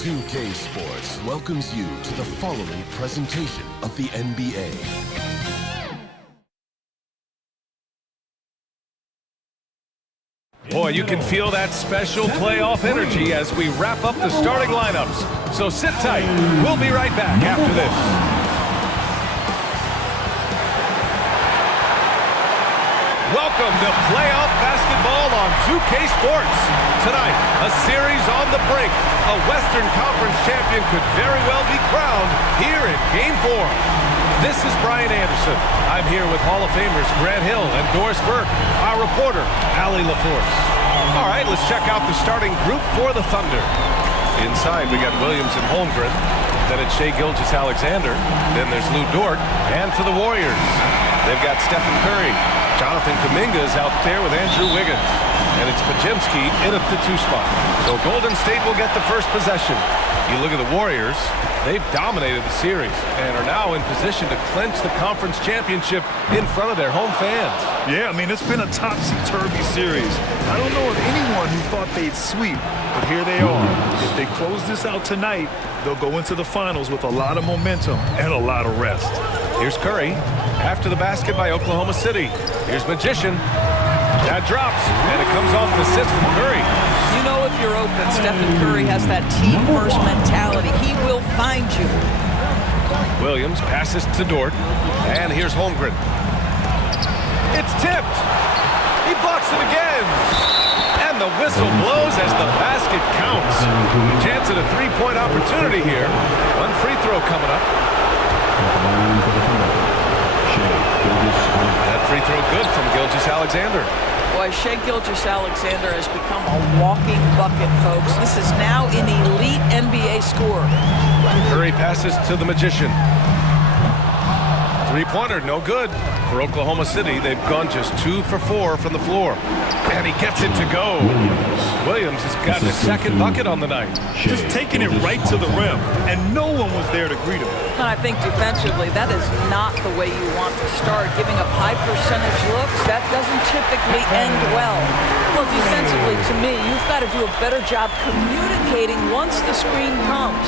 2K Sports welcomes you to the following presentation of the NBA. Boy, you can feel that special playoff energy as we wrap up the starting lineups. So sit tight. We'll be right back after this. Welcome to playoff basketball on 2K Sports. Tonight, a series on the brink. A Western Conference champion could very well be crowned here in Game 4. This is Brian Anderson. I'm here with Hall of Famers Grant Hill and Doris Burke, our reporter, Allie LaForce. All right, let's check out the starting group for the Thunder. Inside, we got Williams and Holmgren. Then it's Shai Gilgeous-Alexander. Then there's Lou Dort. And for the Warriors, they've got Stephen Curry. Jonathan Kuminga is out there with Andrew Wiggins. And it's Podziemski in at the 2 spot. So Golden State will get the first possession. You look at the Warriors, they've dominated the series and are now in position to clinch the conference championship in front of their home fans. Yeah, I mean, it's been a topsy-turvy series. I don't know of anyone who thought they'd sweep, but here they are. If they close this out tonight, they'll go into the finals with a lot of momentum and a lot of rest. Here's Curry after the basket by Oklahoma City. Here's Magician. That drops, and it comes off an assist from Curry. You know if you're open, Stephen Curry has that team-first mentality. He will find you. Williams passes to Dort, and here's Holmgren. It's tipped. He blocks it again. And the whistle blows as the basket counts. Chance at a three-point opportunity here. One free throw coming up. That free throw good from Gilgeous-Alexander. Boy, Shai Gilgeous-Alexander has become a walking bucket, folks. This is now an elite NBA scorer. Curry passes to the Magician. Three-pointer, no good. For Oklahoma City, they've gone just 2 for 4 from the floor. And he gets it to go. Williams has got his second bucket on the night. Just taking it right to the rim, and no one was there to greet him. And I think defensively, that is not the way you want to start. Giving up high percentage looks, that doesn't typically end well. Well, defensively, to me, you've got to do a better job communicating once the screen comes.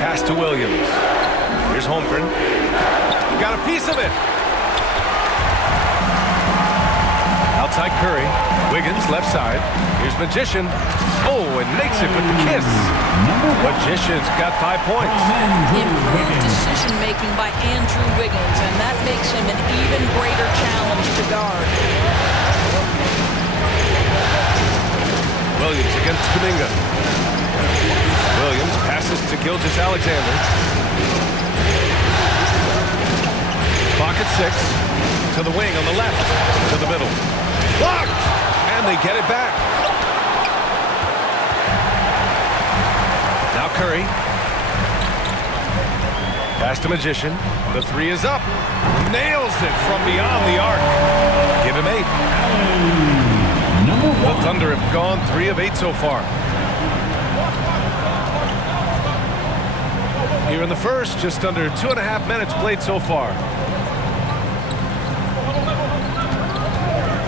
Pass to Williams. Here's Holmgren. Got a piece of it. Outside Curry. Wiggins left side. Here's Magician. Oh, and makes it with the kiss. Magician's got 5 points. Improved decision-making by Andrew Wiggins, and that makes him an even greater challenge to guard. Williams against Kuminga. Williams passes to Gilgeous-Alexander. Clock at 6. To the wing on the left. To the middle. Blocked! And they get it back. Now Curry. Pass to Magician. The 3 is up. Nails it from beyond the arc. Give him 8. The Thunder have gone 3 of 8 so far. Here in the first, just under 2.5 minutes played so far.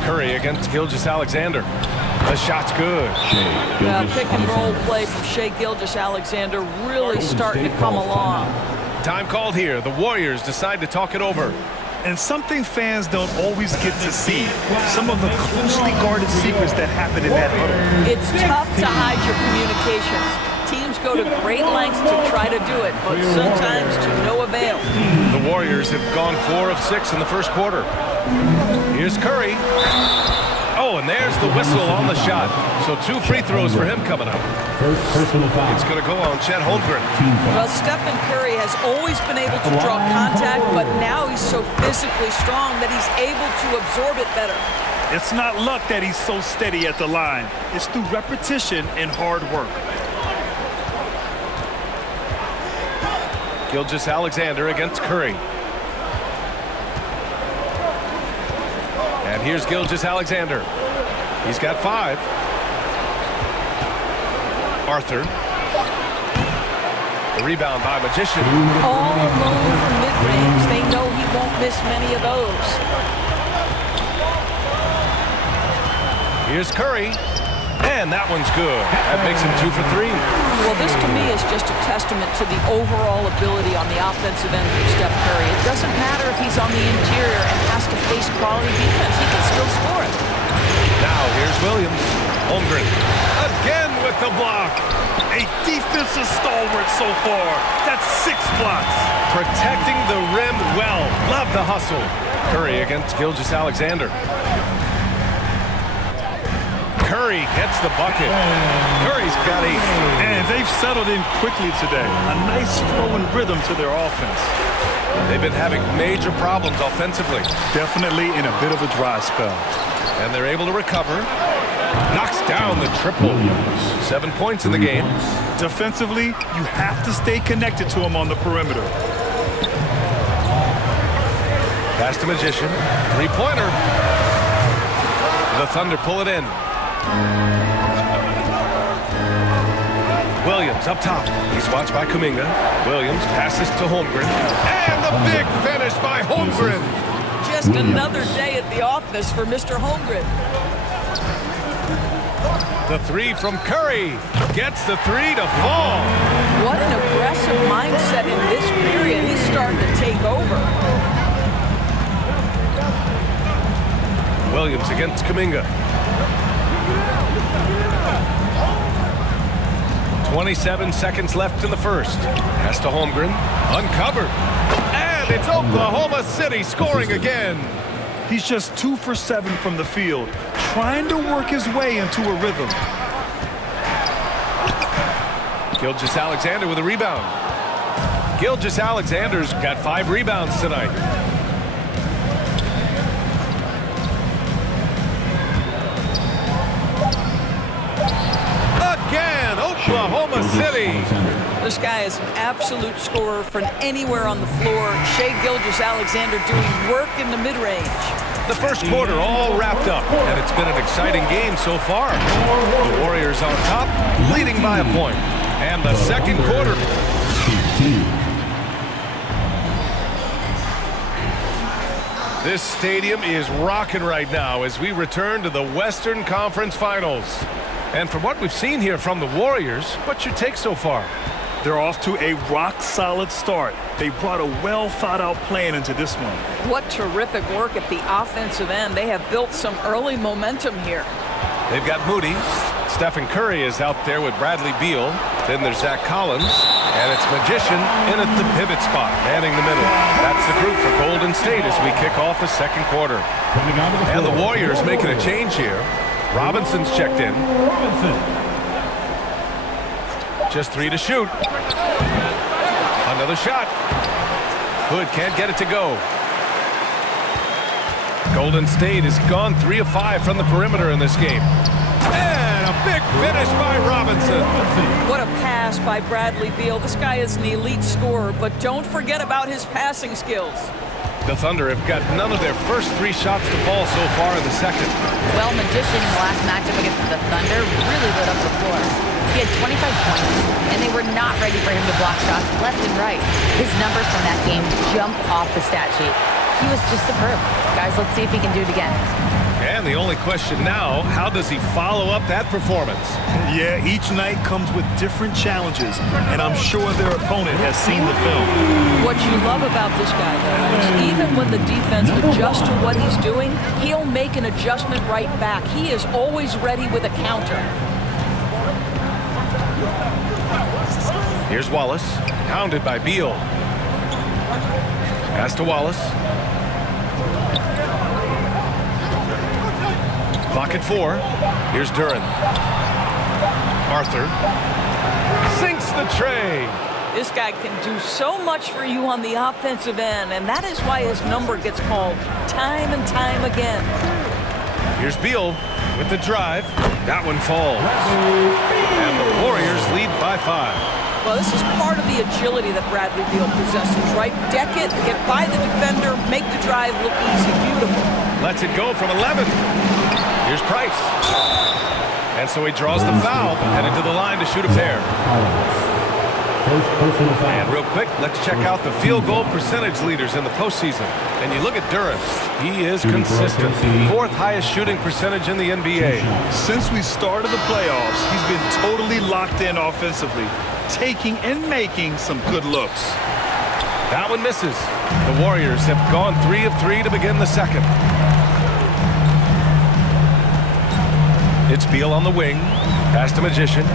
Curry against Gilgeous-Alexander. The shot's good. Pick and roll play from Shai Gilgeous-Alexander really starting to come along. Time called here. The Warriors decide to talk it over. And something fans don't always get to see. Some of the closely guarded secrets that happen in that huddle. It's tough to hide your communications. Teams go to great lengths to try to do it, but sometimes to no avail. The Warriors have gone 4 of 6 in the first quarter. Here's Curry. Oh, and there's the whistle on the shot. So 2 free throws for him coming up. It's going to go on Chet Holmgren. Well, Stephen Curry has always been able to draw contact, but now he's so physically strong that he's able to absorb it better. It's not luck that he's so steady at the line. It's through repetition and hard work. Gilgeous-Alexander against Curry. And here's Gilgeous-Alexander. He's got 5. Arthur. The rebound by Magician. All alone from mid-range. They know he won't miss many of those. Here's Curry. And that one's good. That makes him 2 for 3. Well, this to me is just a testament to the overall ability on the offensive end for Steph Curry. It doesn't matter if he's on the interior and has to face quality defense. He can still score it. Now here's Williams. Holmgren again with the block. A defensive stalwart so far. That's 6 blocks. Protecting the rim well. Love the hustle. Curry against Gilgeous-Alexander. Curry gets the bucket. Curry's got 8. And they've settled in quickly today. A nice flow and rhythm to their offense. They've been having major problems offensively. Definitely in a bit of a dry spell. And they're able to recover. Knocks down the triple. 7 points in the game. Defensively, you have to stay connected to him on the perimeter. Pass to Magician. 3-pointer. The Thunder pull it in. Williams up top. He's watched by Kuminga. Williams passes to Holmgren. And the big finish by Holmgren. Just another day at the office for Mr. Holmgren. The 3 from Curry. Gets the 3 to fall. What an aggressive mindset in this period. He's starting to take over. Williams against Kuminga. 27 seconds left in the first. Pass to Holmgren. Uncovered. And it's Oklahoma City scoring again. He's just 2 for 7 from the field, trying to work his way into a rhythm. Gilgeous-Alexander with a rebound. Gilgeous-Alexander's got 5 rebounds tonight. Again, Oklahoma City. This guy is an absolute scorer from anywhere on the floor. Shai Gilgeous-Alexander doing work in the mid-range. The first quarter all wrapped up, and it's been an exciting game so far. The Warriors on top, leading by a point. And the second quarter. This stadium is rocking right now as we return to the Western Conference Finals. And from what we've seen here from the Warriors, what's your take so far? They're off to a rock-solid start. They brought a well-thought-out plan into this one. What terrific work at the offensive end. They have built some early momentum here. They've got Moody. Stephen Curry is out there with Bradley Beal. Then there's Zach Collins. And it's Magician in at the pivot spot, manning the middle. That's the group for Golden State as we kick off the second quarter. And the Warriors making a change here. Robinson's checked in. Just 3 to shoot. Another shot. Hood can't get it to go. Golden State has gone 3 of 5 from the perimeter in this game. And a big finish by Robinson. What a pass by Bradley Beal. This guy is an elite scorer, but don't forget about his passing skills. The Thunder have got none of their first 3 shots to fall so far in the second. Well, Magician in the last matchup against the Thunder really lit up the floor. He had 25 points, and they were not ready for him to block shots left and right. His numbers from that game jump off the stat sheet. He was just superb. Guys, let's see if he can do it again. And the only question now, how does he follow up that performance? Yeah, each night comes with different challenges, and I'm sure their opponent has seen the film. What you love about this guy, though, is even when the defense adjusts to what he's doing, he'll make an adjustment right back. He is always ready with a counter. Here's Wallace, hounded by Beal. Pass to Wallace. Clock at 4. Here's Duran. Arthur sinks the tray. This guy can do so much for you on the offensive end, and that is why his number gets called time and time again. Here's Beal with the drive. That one falls. And the Warriors lead by 5. Well, this is part of the agility that Bradley Beal possesses, right? Deck it, get by the defender, make the drive look easy. Beautiful. Lets it go from 11. Here's Price. And so he draws the foul, headed to the line to shoot a pair. And real quick, let's check out the field goal percentage leaders in the postseason. And you look at Duren. He is consistent. 4th highest shooting percentage in the NBA. Since we started the playoffs, he's been totally locked in offensively, taking and making some good looks. That one misses. The Warriors have gone 3 of 3 to begin the second. It's Beal on the wing. Pass to Magician.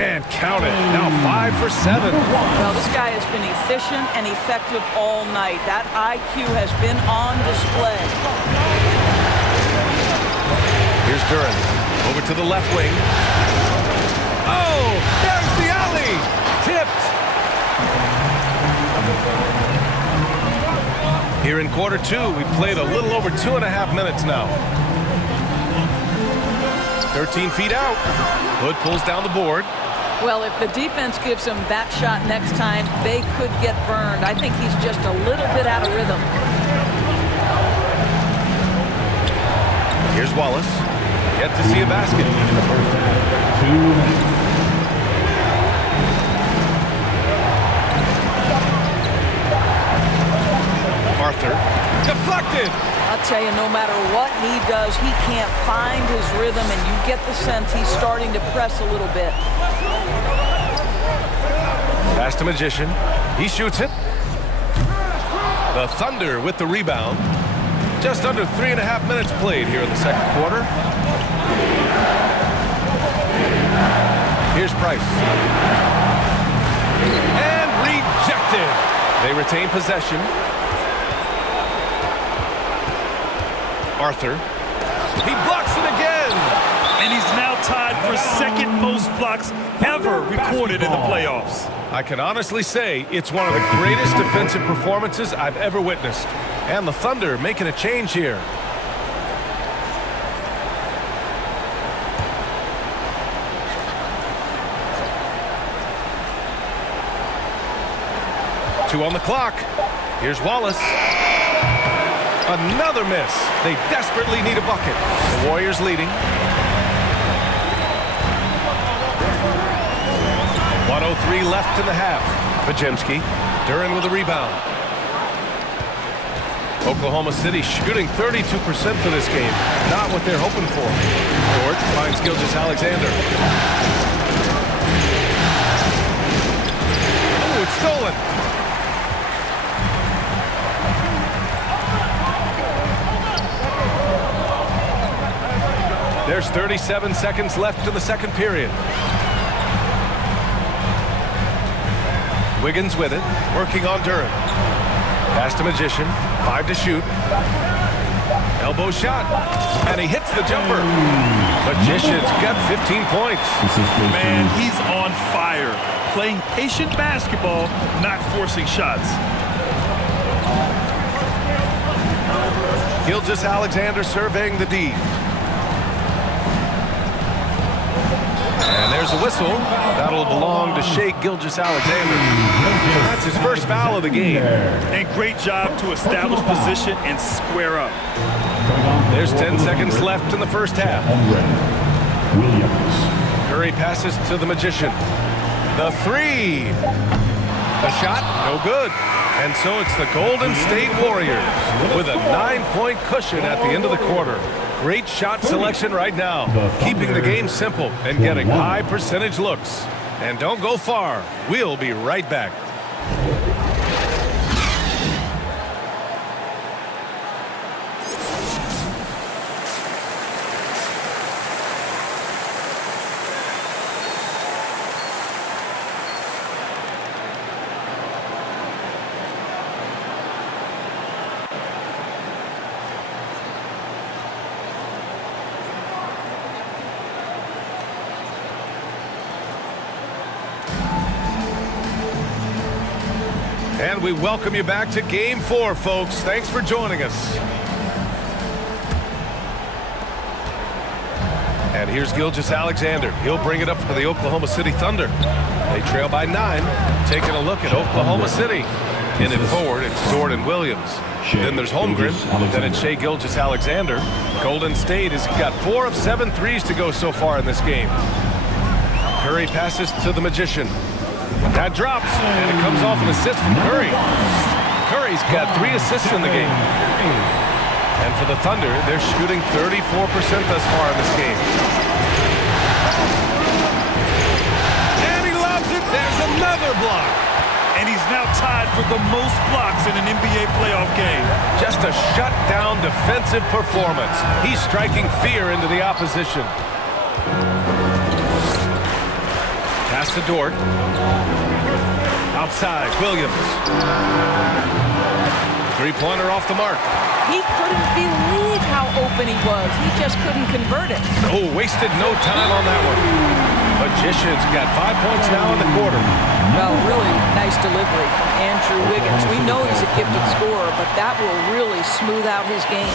And count it. Now 5 for 7. Well, this guy has been efficient and effective all night. That IQ has been on display. Here's Duren. Over to the left wing. Oh, there's the alley. Tipped. Here in quarter 2, we played a little over 2.5 minutes now. 13 feet out. Hood pulls down the board. Well, if the defense gives him that shot next time, they could get burned. I think he's just a little bit out of rhythm. Here's Wallace. Yet to see a basket. Arthur. Deflected. I'll tell you, no matter what he does, he can't find his rhythm, and you get the sense he's starting to press a little bit. Pass to Magician. He shoots it. The Thunder with the rebound. Just under 3.5 minutes played here in the second quarter. Here's Price. And rejected. They retain possession. Arthur. He blocks it again. And he's now tied for second most blocks ever recorded in the playoffs. I can honestly say it's one of the greatest defensive performances I've ever witnessed. And the Thunder making a change here. Two on the clock. Here's Wallace. Another miss. They desperately need a bucket. The Warriors leading. 1:03 left in the half. Pajemski. Duren with a rebound. Oklahoma City shooting 32% for this game. Not what they're hoping for. Dort finds Gilgeous-Alexander. Oh, it's stolen. There's 37 seconds left in the second period. Wiggins with it, working on Duren. Pass to Magician, 5 to shoot. Elbow shot, and he hits the jumper. Magician's got 15 points. Man, he's on fire. Playing patient basketball, not forcing shots. Gilgeous-Alexander surveying the D. And there's a whistle. That'll belong to Shai Gilgeous-Alexander. That's his first foul of the game. And great job to establish position and square up. There's 10 seconds left in the first half. Curry passes to the Magician. The three. The shot, no good. And so it's the Golden State Warriors with a 9-point cushion at the end of the quarter. Great shot selection right now, keeping the game simple and getting high percentage looks. And don't go far. We'll be right back. And we welcome you back to Game 4, folks. Thanks for joining us. And here's Gilgeous-Alexander. He'll bring it up for the Oklahoma City Thunder. They trail by 9. Taking a look at Oklahoma City. In it forward, it's Jordan Williams. Then there's Holmgren. Then it's Shai Gilgeous-Alexander. Golden State has got 4 of 7 threes to go so far in this game. Curry passes to the Magician. That drops, and it comes off an assist from Curry. Curry's got 3 assists in the game. And for the Thunder, they're shooting 34% thus far in this game. And he lobs it. There's another block. And he's now tied for the most blocks in an NBA playoff game. Just a shutdown defensive performance. He's striking fear into the opposition. Pass to Dort. Outside, Williams. Three-pointer off the mark. He couldn't believe how open he was. He just couldn't convert it. Oh, wasted no time on that one. Magician's got 5 points now in the quarter. Well, really nice delivery from Andrew Wiggins. We know he's a gifted scorer, but that will really smooth out his game.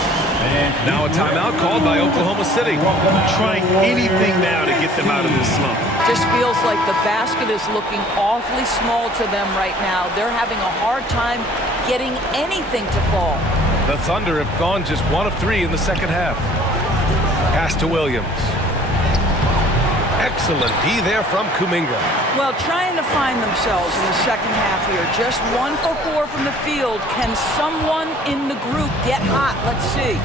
Now a timeout called by Oklahoma City. Trying anything now to get them out of this slump. Just feels like the basket is looking awfully small to them right now. They're having a hard time getting anything to fall. The Thunder have gone just 1 of 3 in the second half. Pass to Williams. Excellent D there from Kuminga. Well, trying to find themselves in the second half here. Just 1 for 4 from the field. Can someone in the group get hot? Let's see.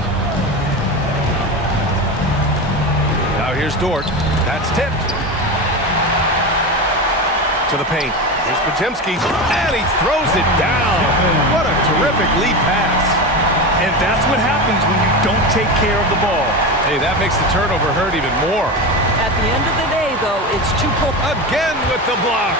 Now here's Dort. That's tipped. To the paint. Here's Podziemski. And he throws it down. What a terrific lead pass. And that's what happens when you don't take care of the ball. Hey, that makes the turnover hurt even more. At the end of the day, though, it's 2 points. Again with the block.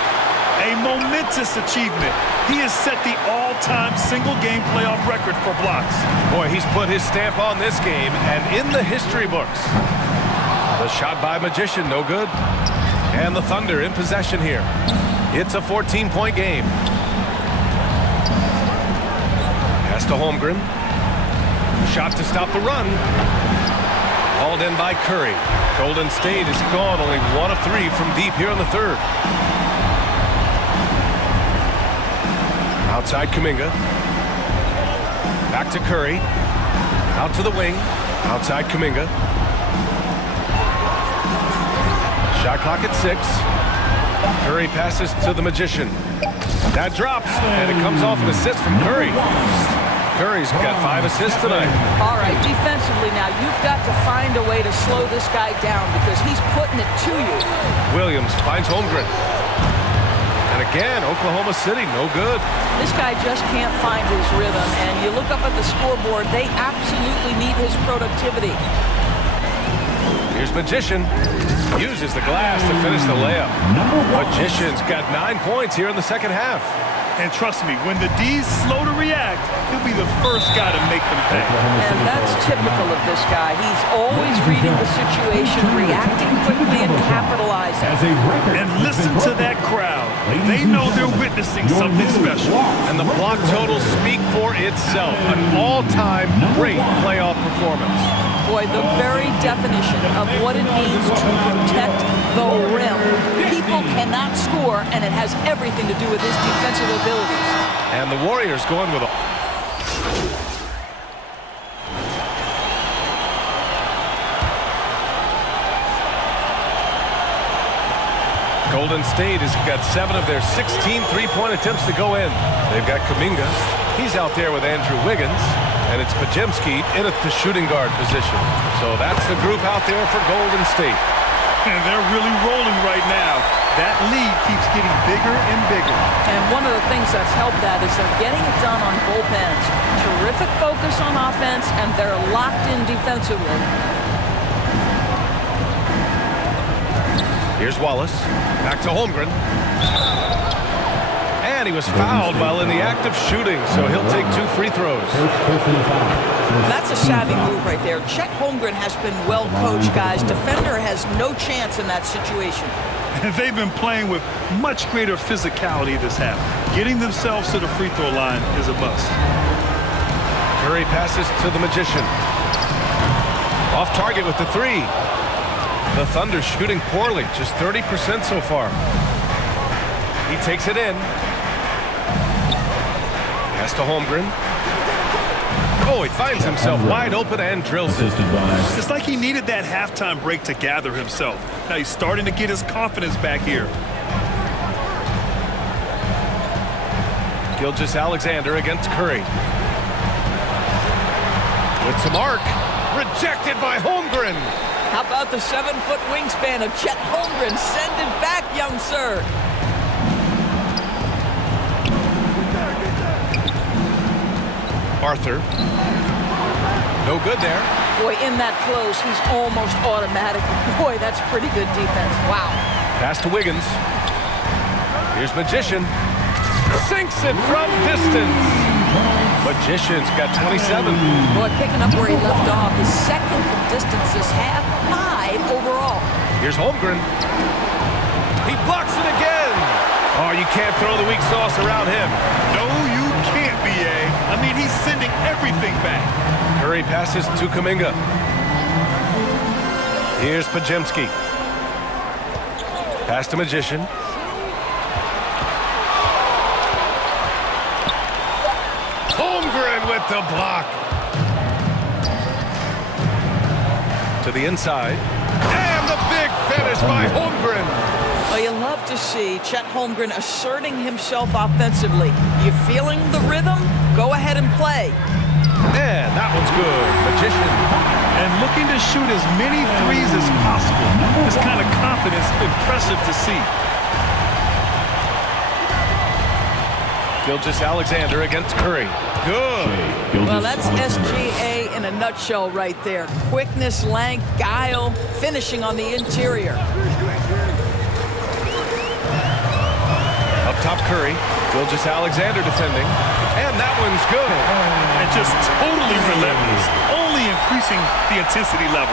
A momentous achievement. He has set the all-time single-game playoff record for blocks. Boy, he's put his stamp on this game and in the history books. The shot by Magician, no good. And the Thunder in possession here. It's a 14-point game. Pass to Holmgren. Shot to stop the run. Hauled in by Curry. Golden State is gone, only 1 of 3 from deep here in the third. Outside Kuminga. Back to Curry. Out to the wing. Outside Kuminga. Shot clock at 6. Curry passes to the Magician. That drops, and it comes off an assist from Curry. Curry's got 5 assists tonight. All right, defensively now, you've got to find a way to slow this guy down because he's putting it to you. Williams finds Holmgren. And again, Oklahoma City, no good. This guy just can't find his rhythm, and you look up at the scoreboard, they absolutely need his productivity. Here's Magician. Uses the glass to finish the layup. Magician's got 9 points here in the second half. And trust me, when the D's slow to react, he'll be the first guy to make them pay. And that's typical of this guy. He's always reading the situation, reacting quickly, and capitalizing. And listen to that crowd. They know they're witnessing something special. And the block totals speak for itself. An all-time great playoff performance. Boy, the very definition of what it means to protect the rim. People cannot score, and it has everything to do with his defensive abilities. And the Warriors going with a... Golden State has got 7 of their 16 three-point attempts to go in. They've got Kuminga. He's out there with Andrew Wiggins. And it's Podziemski in at the shooting guard position. So that's the group out there for Golden State. And they're really rolling right now. That lead keeps getting bigger and bigger. And one of the things that's helped that is they're getting it done on both ends. Terrific focus on offense, and they're locked in defensively. Here's Wallace. Back to Holmgren. And he was fouled while in the act of shooting, so he'll take 2 free throws. That's a savvy move right there. Chet Holmgren has been well coached, guys. Defender has no chance in that situation. They've been playing with much greater physicality this half. Getting themselves to the free throw line is a must. Curry passes to the Magician. Off target with the 3. The Thunder shooting poorly, just 30% so far. He takes it in. Pass to Holmgren. Oh, he finds himself wide open and drills it. It's like he needed that halftime break to gather himself. Now he's starting to get his confidence back here. Gilgeous-Alexander against Curry. With some arc. Rejected by Holmgren. How about the 7-foot wingspan of Chet Holmgren? Send it back, young sir. Arthur. No good there. Boy, in that close, he's almost automatic. Boy, that's pretty good defense. Wow. Pass to Wiggins. Here's Magician. Sinks it from distance. Magician's got 27. Boy, picking up where he left off. His second from distance is half 5 overall. Here's Holmgren. He blocks it again. Oh, you can't throw the weak sauce around him. No, you can't, B.A. I mean, he's sending everything back. Curry passes to Kuminga. Here's Pajemski. Pass to Magician. Holmgren with the block. To the inside. And the big finish by Holmgren. Well, you love to see Chet Holmgren asserting himself offensively. You feeling the rhythm? Go ahead and play. And that one's good. Magician. And looking to shoot as many threes as possible. This kind of confidence, impressive to see. Gilgeous-Alexander against Curry. Good. Well, that's SGA in a nutshell right there. Quickness, length, guile, finishing on the interior. Up top, Curry. Gilgeous-Alexander defending. And that one's good. And just totally relentless, only increasing the intensity level.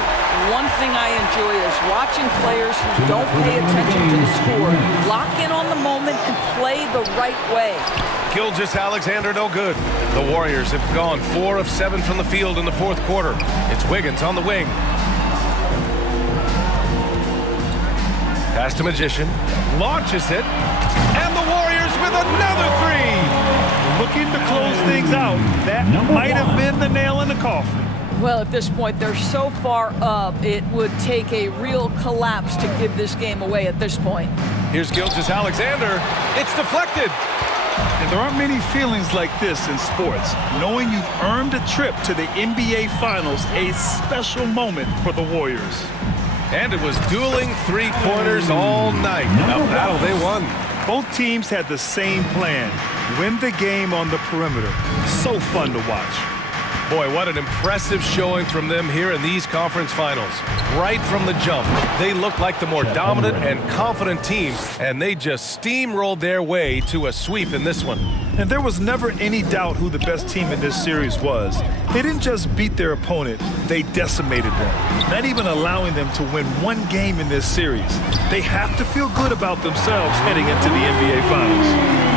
One thing I enjoy is watching players who don't pay attention to the score, lock in on the moment and play the right way. Gilgeous-Alexander no good. The Warriors have gone 4 of 7 from the field in the fourth quarter. It's Wiggins on the wing. Pass to Magician. Launches it. And the Warriors with another 3. Looking to close things out. That might have been the nail in the coffin. Well, at this point, they're so far up, it would take a real collapse to give this game away at this point. Here's Gilgeous-Alexander. It's deflected. And there aren't many feelings like this in sports. Knowing you've earned a trip to the NBA Finals, a special moment for the Warriors. And it was dueling three-pointers all night. A battle they won. Both teams had the same plan. Win the game on the perimeter. So fun to watch. Boy, what an impressive showing from them here in these conference finals. Right from the jump, they looked like the more dominant and confident team, and they just steamrolled their way to a sweep in this one. And there was never any doubt who the best team in this series was. They didn't just beat their opponent, they decimated them, not even allowing them to win one game in this series. They have to feel good about themselves heading into the NBA Finals.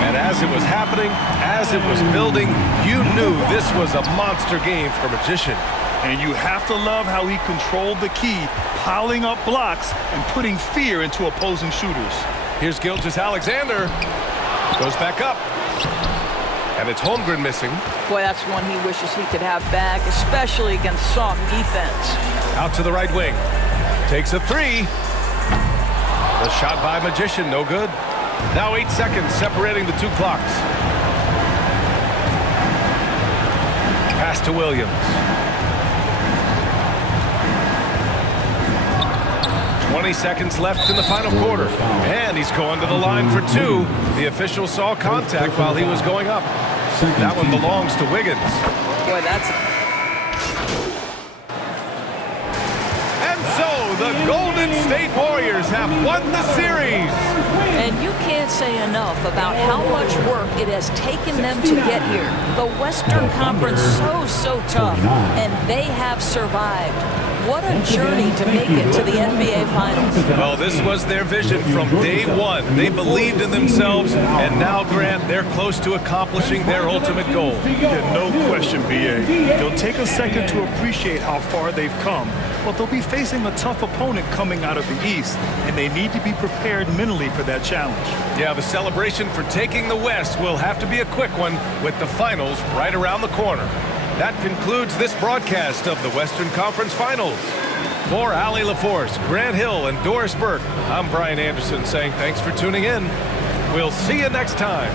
And as it was happening, as it was building, you knew this was a monster game for Magician. And you have to love how he controlled the key, piling up blocks and putting fear into opposing shooters. Here's Gilgeous-Alexander. Goes back up. And it's Holmgren missing. Boy, that's one he wishes he could have back, especially against soft defense. Out to the right wing. Takes a 3. The shot by Magician, no good. Now 8 seconds separating the two clocks. Pass to Williams. 20 seconds left in the final quarter. And he's going to the line for 2. The official saw contact while he was going up. That one belongs to Wiggins. Boy, that's... And so the Golden State Warriors have won the series. And you can't say enough about how much work it has taken them to get here. The Western Conference so tough, and they have survived. What a journey to make it to the NBA Finals. Well, this was their vision from day one. They believed in themselves, and now, Grant, they're close to accomplishing their ultimate goal. Yeah, no question, B.A. They'll take a second to appreciate how far they've come, but they'll be facing a tough opponent coming out of the East, and they need to be prepared mentally for that challenge. Yeah, the celebration for taking the West will have to be a quick one with the finals right around the corner. That concludes this broadcast of the Western Conference Finals. For Allie LaForce, Grant Hill, and Doris Burke, I'm Brian Anderson saying thanks for tuning in. We'll see you next time.